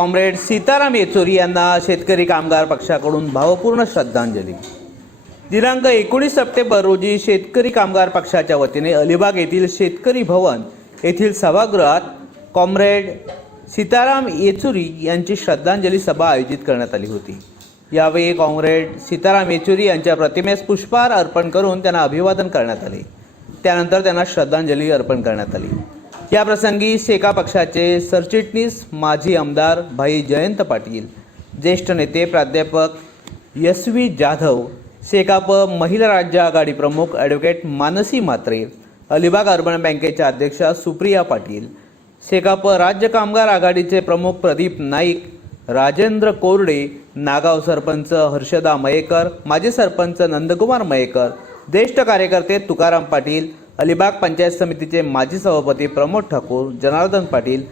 Comrade Sitaram Yechury यांना शेतकरी कामगार पक्षाकडून भावपूर्ण श्रद्धांजली. दिनांक एकोणीस सप्टेंबर रोजी शेतकरी कामगार पक्षाच्या वतीने अलिबाग येथील शेतकरी भवन येथील सभागृहात कॉम्रेड सीताराम येचुरी यांची श्रद्धांजली सभा आयोजित करण्यात आली होती. यावेळी कॉम्रेड सीताराम येचुरी यांच्या प्रतिमेस पुष्पहार अर्पण करून त्यांना अभिवादन करण्यात आले. त्यानंतर त्यांना श्रद्धांजली अर्पण करण्यात आली. या प्रसंगी सेका पक्षाचे सरचिटणीस माजी आमदार भाई जयंत पाटील ज्येष्ठ नेते प्राध्यापक यशवी व्ही जाधव सेकाप महिला राज्य आघाडी प्रमुख ॲडव्होकेट मानसी म्हात्रे अलिबाग अर्बन बँकेच्या अध्यक्षा सुप्रिया पाटील सेकाप राज्य कामगार आघाडीचे प्रमुख प्रदीप नाईक राजेंद्र कोरडे नागाव सरपंच हर्षदा मयेकर माजी सरपंच नंदकुमार मयेकर ज्येष्ठ कार्यकर्ते तुकाराम पाटील अलिबाग पंचायत समितीचे माजी सभापती प्रमोद ठाकूर जनार्दन पाटील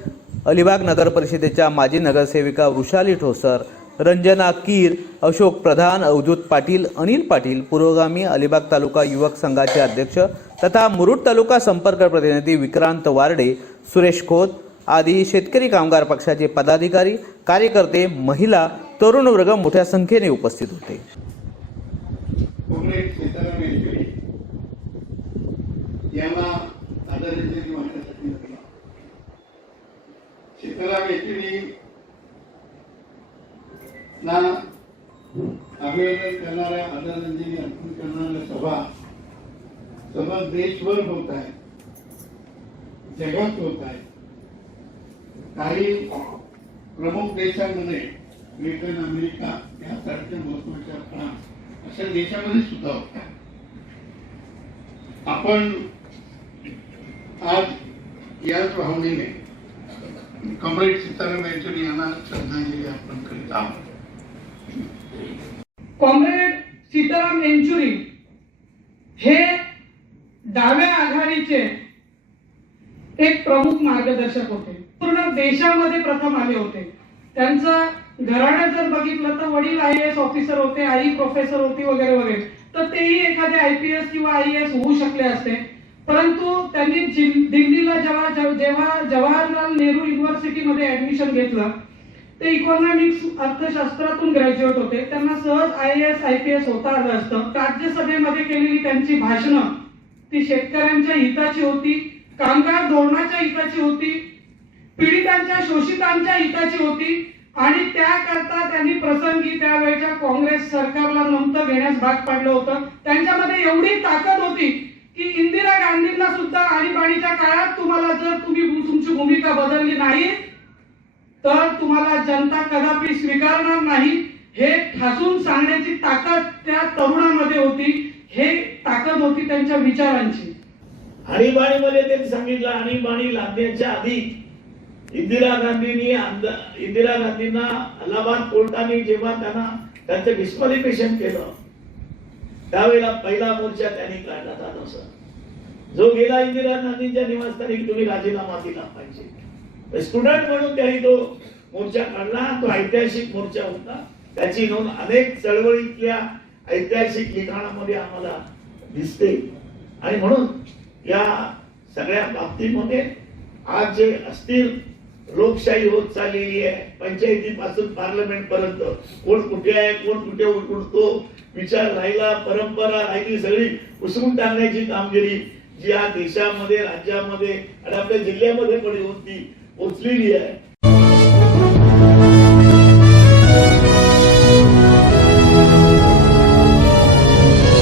अलिबाग नगर परिषदेच्या माजी नगरसेविका वृषाली ठोसर रंजना कीर अशोक प्रधान अवधूत पाटील अनिल पाटील पुरोगामी अलिबाग तालुका युवक संघाचे अध्यक्ष तथा मुरुड तालुका संपर्क प्रतिनिधी विक्रांत वारडे सुरेश खोत आदी शेतकरी कामगार पक्षाचे पदाधिकारी कार्यकर्ते महिला तरुण वर्ग मोठ्या संख्येने उपस्थित होते. यांना आदरांजली वाहण्यासाठी लागला सीताराम येचुरी ना अभिवादन करणाऱ्या आदरांजली अर्पण करणाऱ्या सभा समज देशभर होत आहे. जगात होत आहे. काही प्रमुख देशांमध्ये ब्रिटन अमेरिका यासारख्या महत्त्वाच्या फ्रान्स अशा देशामध्ये सुद्धा होत आपण आज याच भावनेने कॉम्रेड सीताराम येचुरी यांना श्रद्धांजली अर्पण करीत आहोत. कॉम्रेड सीताराम येंचुरी हे डाव्या आघाडीचे एक प्रमुख मार्गदर्शक होते. पूर्ण देशामध्ये प्रथम आले होते. त्यांचं घराणं जर बघितलं तर वडील आय एस ऑफिसर होते आई प्रोफेसर होती वगैरे वगैरे. तर तेही एखादे आय पी एस किंवा आय एस होऊ शकले असते. परंतु त्यांनी दिल्लीला जेव्हा जेव्हा जवाहरलाल नेहरू युनिव्हर्सिटीमध्ये ऍडमिशन घेतलं ते इकॉनॉमिक्स अर्थशास्त्रातून ग्रॅज्युएट होते. त्यांना सहज I S I P S होता आलं असतं. राज्यसभेमध्ये केलेली त्यांची भाषणं ती शेतकऱ्यांच्या हिताची होती कामगार धोरणाच्या हिताची होती पीडितांच्या शोषितांच्या हिताची होती आणि त्याकरता त्यांनी प्रसंगी त्यावेळेच्या काँग्रेस सरकारला नमतं घेण्यास भाग पाडलं होतं. त्यांच्यामध्ये एवढी ताकद होती की इंदिरा गांधींना सुद्धा आणीबाणीच्या काळात तुम्हाला जर तुम्ही तुमची भूमिका बदलली नाही तर तुम्हाला जनता कदापि स्वीकारणार नाही. हे ठासून सांगण्याची ताकद त्या तरुणामध्ये होती. हे ताकद होती त्यांच्या विचारांची. आणीबाणीमध्ये त्यांनी सांगितलं आणीबाणी लादण्याच्या आधी इंदिरा गांधींनी इंदिरा गांधींना अलाहाबाद कोर्टाने जेव्हा त्यांना त्यांचं डिस्क्वालिफिकेशन केलं त्यावेळेला पहिला मोर्चा त्यांनी काढला जात जो गेला इंदिरा गांधींच्या निवासस्थानी तुम्ही राजीनामा दिला पाहिजे. स्टुडंट म्हणून त्यांनी तो मोर्चा काढला. तो ऐतिहासिक मोर्चा होता. त्याची नोंद अनेक चळवळीतल्या ऐतिहासिक लिखाणामध्ये आम्हाला दिसते. आणि म्हणून या सगळ्या बाबतीमध्ये आज जे अस्थिर लोकशाही होत चाललेली आहे. पंचायतीपासून पार्लमेंट पर्यंत. कोण कुठे आहे कोण कुठे उठतो विचार राहिला परंपरा राहिली सगळी उसरून टाकण्याची कामगिरी जी या देशामध्ये राज्यामध्ये आणि आपल्या जिल्ह्यामध्ये पण होती पोचलेली आहे.